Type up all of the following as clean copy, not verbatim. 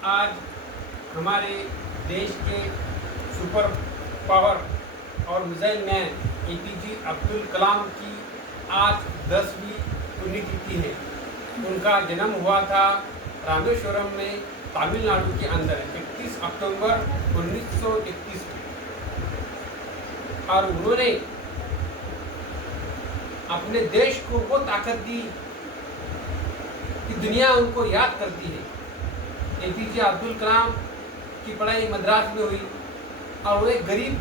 आज हमारे देश के सुपर पावर और missile man APJ Abdul Kalam की आज 10वीं पुण्यतिथि है। उनका जन्म हुआ था रामेश्वरम में, तमिलनाडु के अंदर 31 अक्टूबर 1931 में। और उन्होंने अपने देश को वो ताकत दी कि दुनिया उनको याद करती है। एपीजे अब्दुल कलाम की पढ़ाई मद्रास में हुई और वो एक गरीब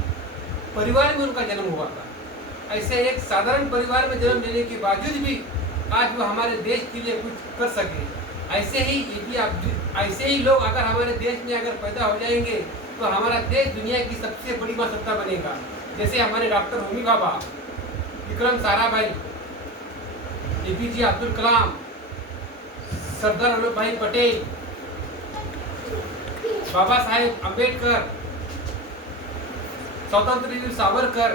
परिवार में उनका जन्म हुआ था। ऐसे एक साधारण परिवार में जन्म लेने के बावजूद भी आज वो हमारे देश के लिए कुछ कर सके। ऐसे ही लोग अगर हमारे देश में अगर पैदा हो जाएंगे तो हमारा देश दुनिया की सबसे बड़ी महासत्ता बनेगा। जैसे हमारे डॉक्टर होमी भाभा, विक्रम साराभाई, एपीजे अब्दुल कलाम, सरदार वल्लभ भाई पटेल, बाबा साहेब अम्बेडकर, स्वतंत्र वीर सावरकर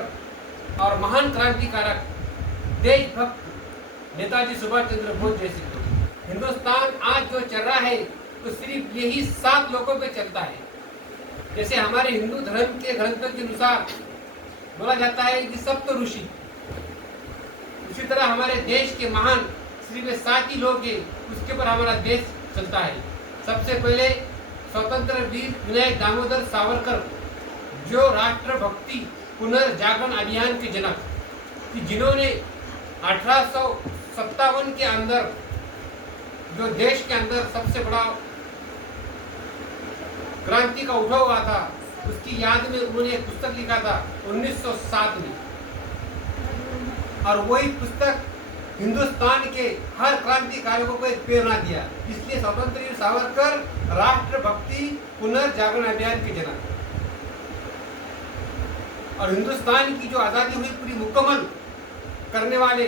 और महान क्रांतिकारक देशभक्त नेताजी सुभाष चंद्र बोस जैसे लोग। हिंदुस्तान आज जो चल रहा है तो सिर्फ यही 7 लोगों पे चलता है। जैसे हमारे हिंदू धर्म के ग्रंथों के अनुसार बोला जाता है कि सप्त ऋषि, उसी तरह हमारे देश के महान सिर्फ 7 ही लोग हैं, उसके ऊपर हमारा देश चलता है। सबसे पहले स्वतंत्र वीर विनायक दामोदर सावरकर, जो राष्ट्रभक्ति पुनर्जागरण अभियान के जनक, कि जिन्होंने 1857 के अंदर जो देश के अंदर सबसे बड़ा क्रांति का उठाव हुआ था, उसकी याद में उन्होंने एक पुस्तक लिखा था 1907 में। और वही पुस्तक हिंदुस्तान के हर क्रांतिकारियों को एक प्रेरणा दिया। इसलिए स्वतंत्र वीर सावरकर राष्ट्रभक्ति पुनर्जागरण अभियान के जनक। और हिंदुस्तान की जो आजादी हुई पूरी मुकम्मल करने वाले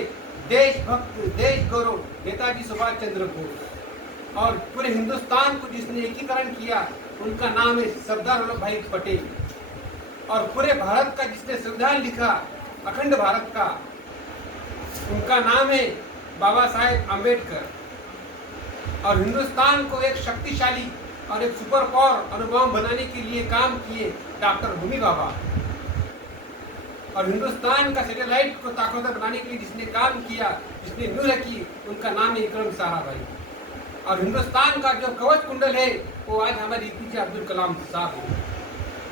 देशभक्त, देश गौरव नेताजी सुभाष चंद्र बोस। और पूरे हिंदुस्तान को जिसने एकीकरण किया उनका नाम है सरदार वल्लभ भाई पटेल। और पूरे भारत का जिसने संविधान लिखा, अखंड भारत का, उनका नाम है बाबा साहेब अम्बेडकर। और हिंदुस्तान को एक शक्तिशाली और एक सुपर पावर अणुबम बनाने के लिए काम किए डॉक्टर होमी भाभा। और हिंदुस्तान का सैटेलाइट को ताकतवर बनाने के लिए जिसने काम किया, जिसने नींव रखी, उनका नाम है विक्रम साराभाई। और हिंदुस्तान का जो कवच कुंडल है वो आज हमारे एपीजे अब्दुल कलाम साहब है।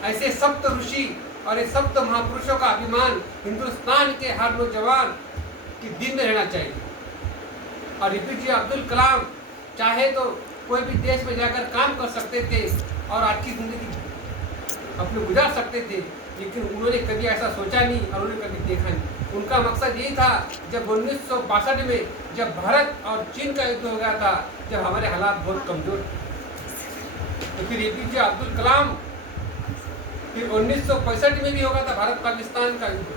ऐसे सप्त ऋषि और ये सप्त महापुरुषों का अभिमान हिंदुस्तान के हर नौजवान के दिल में रहना चाहिए। और एपीजे अब्दुल कलाम चाहे तो कोई भी देश में जाकर काम कर सकते थे और अच्छी जिंदगी अपनी गुजार सकते थे, लेकिन उन्होंने कभी ऐसा सोचा नहीं और उन्होंने कभी देखा नहीं। उनका मकसद यही था, जब 1962 में जब भारत और चीन का युद्ध हो गया था, जब हमारे हालात बहुत कमजोर थे, तो फिर एपीजे अब्दुल कलाम, फिर 1965 में भी होगा था भारत पाकिस्तान का युद्ध।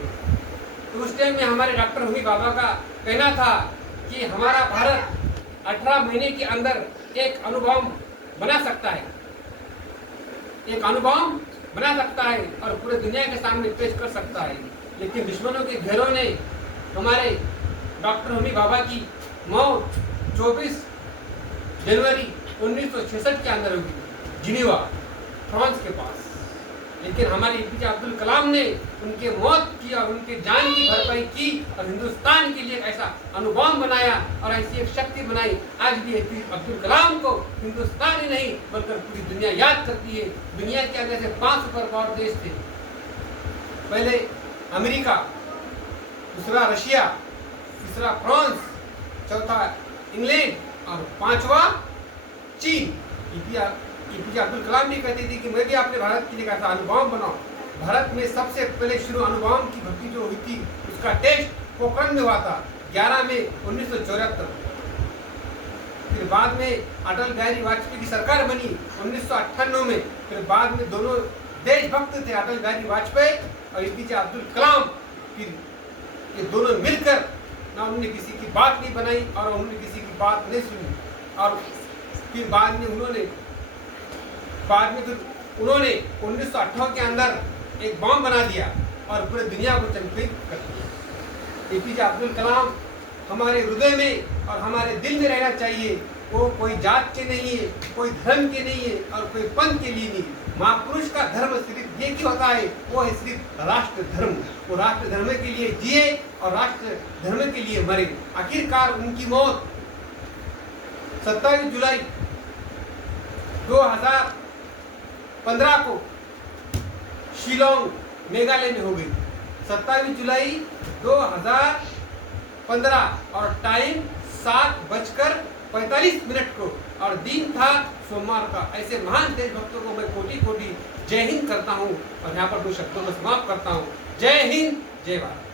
तो उस टाइम में हमारे डॉक्टर होमी भाभा का कहना था कि हमारा भारत 18 महीने के अंदर एक अणुबम बना सकता है, एक अणुबम बना सकता है और पूरे दुनिया के सामने पेश कर सकता है। लेकिन दुश्मनों के घेरों ने हमारे डॉक्टर होमी भाभा की मौत 24 जनवरी 1966 के अंदर हुई, जिनेवा, फ्रांस के पास। लेकिन हमारे एपीजे अब्दुल कलाम ने उनके मौत की और उनके जान की भरपाई की और हिंदुस्तान के लिए एक ऐसा अणुबम बनाया और ऐसी एक शक्ति बनाई। आज भी एपीजे अब्दुल कलाम को हिंदुस्तान ही नहीं बल्कि पूरी दुनिया याद करती है। दुनिया के अंदर से 5 सुपर पावर देश थे। पहले अमेरिका, दूसरा रशिया, तीसरा फ्रांस, चौथा इंग्लैंड और 5वां चीन। एपीजे अब्दुल कलाम भी कहते थे कि मैं भी अपने भारत के लिए ऐसा अणुबम बनाऊं। भारत में सबसे पहले शुरू अणुबम की भर्ती जो हुई थी, उसका टेस्ट पोखरण में हुआ था 11 मई 1974। फिर बाद में अटल बिहारी वाजपेयी की सरकार बनी 1998 में। फिर बाद में दोनों देशभक्त थे, अटल बिहारी वाजपेयी और एपीजे अब्दुल कलाम। फिर ये दोनों मिलकर ना उन्होंने किसी की बात नहीं बनाई और उन्होंने किसी की बात नहीं सुनी। और फिर बाद में उन्होंने 1958 के अंदर एक बम बना दिया और पूरे दुनिया को चमकीत कर दिया। एपीजे अब्दुल कलाम हमारे हृदय में और हमारे दिल में रहना चाहिए। वो कोई जात के नहीं है, कोई धर्म के नहीं है और कोई पंथ के लिए नहीं। महापुरुष का धर्म सिर्फ ये क्यों होता है, वो है सिर्फ राष्ट्र धर्म। वो राष्ट्र धर्म के लिए जिए और राष्ट्र धर्म के लिए मरे। आखिरकार उनकी मौत 27 जुलाई 2015 को शिलोंग मेघालय में हो गई। 27 जुलाई 2015 और टाइम 7:45 को और दिन था सोमवार का। ऐसे महान देशभक्तों को मैं कोटि कोटि जय हिंद करता हूँ और यहाँ पर दो शब्दों में समाप्त करता हूँ। जय हिंद, जय भारत।